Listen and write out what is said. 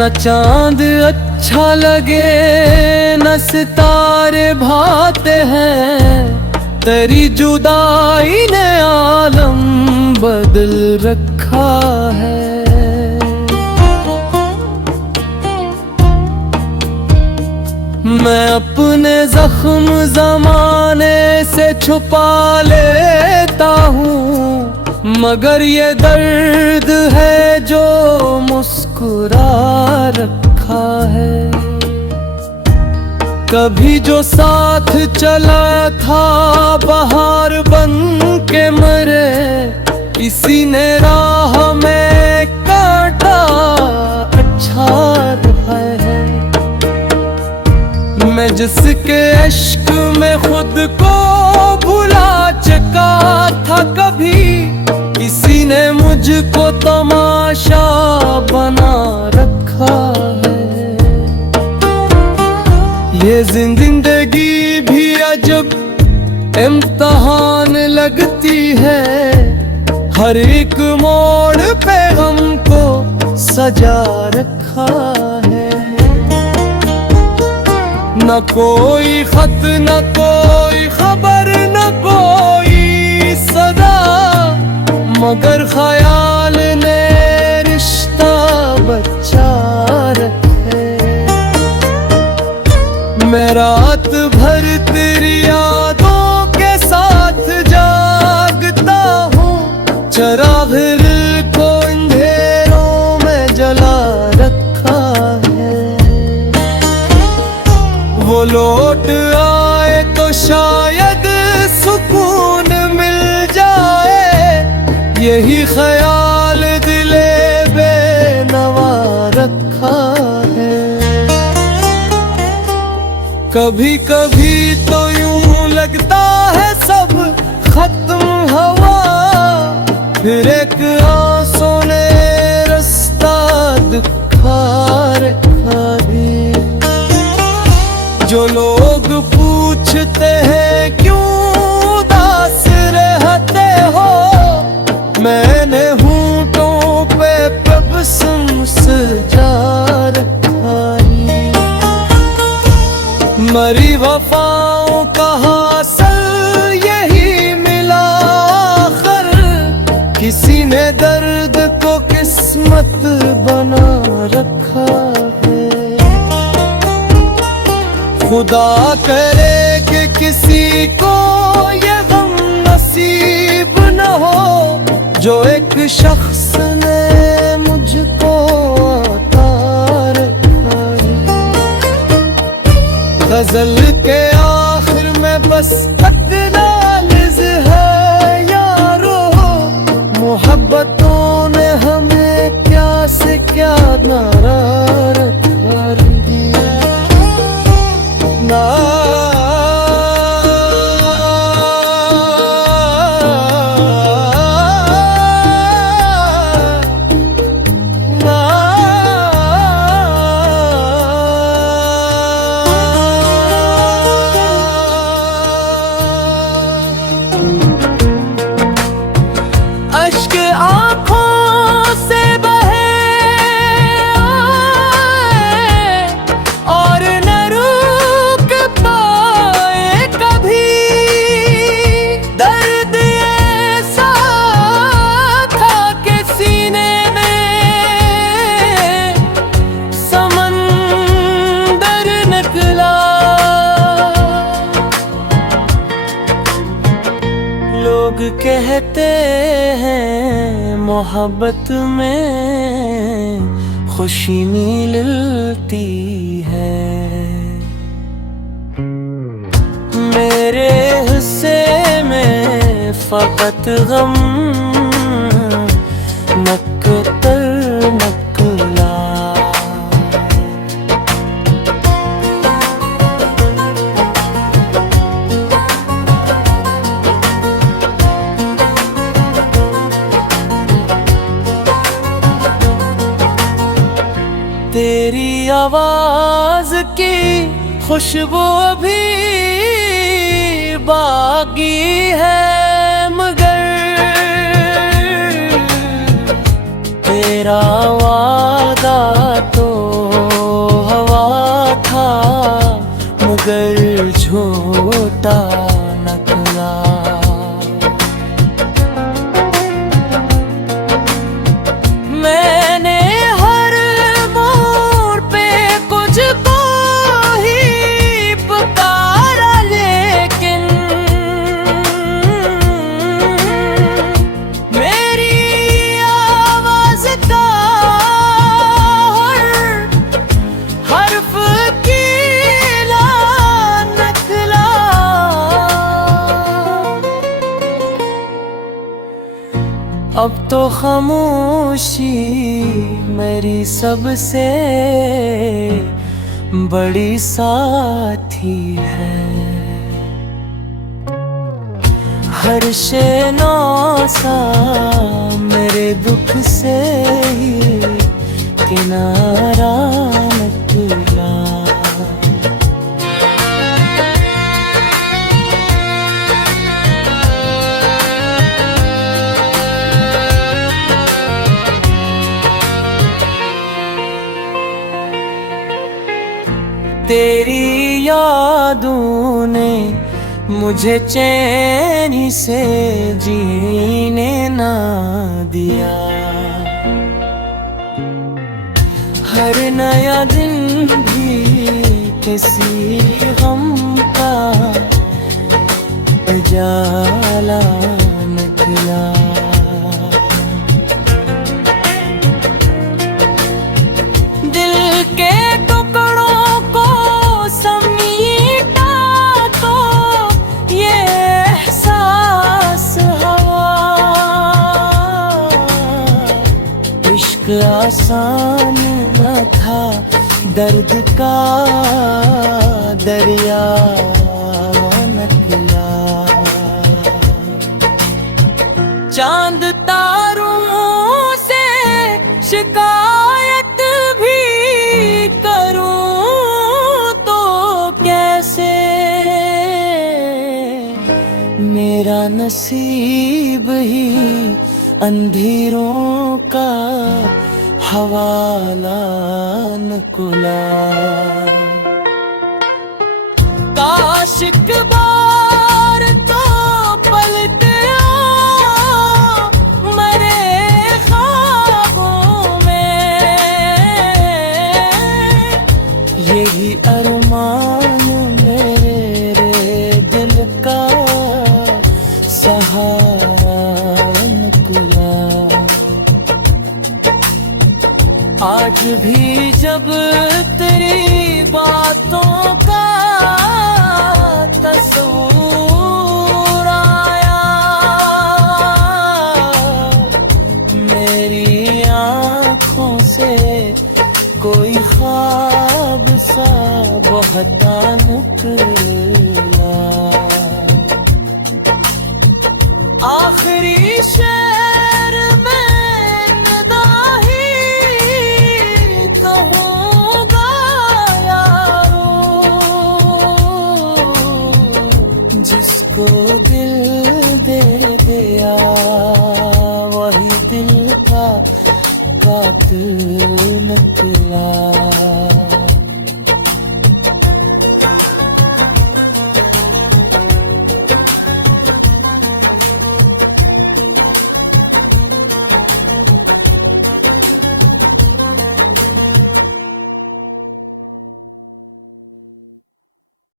न चांद अच्छा लगे न सितारे भाते हैं, तेरी जुदाई ने आलम बदल रखा है। मैं अपने जख्म जमाने से छुपा लेता हूँ, मगर ये दर्द है जो मुस्कुरा रखा है। कभी जो साथ चला था बहार बन के मरे, इसी ने राह में कांटा अच्छा है। मैं जिसके इश्क में खुद को भुला चुका था कभी, किसी ने मुझको तमाशा बना रखा है। ये जिंदगी भी अजब इम्तिहान लगती है, हर एक मोड़ पे हमको सजा रखा है। न कोई खत न कोई खबर न कोई सदा, मगर ख्याल ने रिश्ता बचा रखे। मैं रात भर तेरी यादों के साथ जागता हूँ, चिराग को अंधेरों में जला रखा है। वो लौट आए तो शायद सुकून मिल जाए, यही ख्याल दिले बेनवा रखा है। कभी कभी तो यूं लगता है सब खत्म हुआ, फिर एक आंसू ने रास्ता दिखा रखा है। जो लोग पूछते हैं क्यों उदास रहते हो, मैंने होंठों पे तबस्सुम सजा रखा है। मरी वफाओं का हासिल यही मिला आखिर, किसी ने दर्द को किस्मत बना रखा है। खुदा करे कि किसी को ये गम नसीब न हो, जो एक शख्स ने मुझको अता रखा है। गजल के आखिर में बस इतना लिज़ है यारो, मोहब्बतों ने हमें क्या से क्या नारा रखा है। ना अश्क आँखों से बहे और न रुक पाए कभी, दर्द ऐसा था कि सीने में समंदर निकला। लोग कहते हैं मोहब्बत में खुशी मिलती है, मेरे हिस्से में फकत गम नकतर नकला। तेरी आवाज की खुशबू अभी बाकी है, मगर तेरा वादा लगा तो हवा था, मगर झूठा निकला। मैंने हर मोड़ पे कुछ को ही पुकारा, लेकिन मेरी आवाज का हर्फ कीला निकला। अब तो खामोशी मेरी सबसे बड़ी साथी है। हर शे नौ सा मेरे दुख से ही किनारा निकला। तेरी यादों ने मुझे चैन से जीने ना दिया। हर नया दिन भी किसी गम का उजाला निकला। दिल के टुकड़ों को समीटा तो ये एहसास हुआ। इश्क आसान न था, दर्द का दरिया निकला। चांद तारों से शिकायत भी करूं तो कैसे, मेरा नसीब ही अंधेरों का हवाला निकला। काश एक बार तो पलटे आओ मरे ख्वाबों में। यही अरमान मेरे दिल का सहारा निकला। आज भी जब तेरी बातों का तस्वीर आया, मेरी आँखों से कोई ख्वाब सा बहता निकला।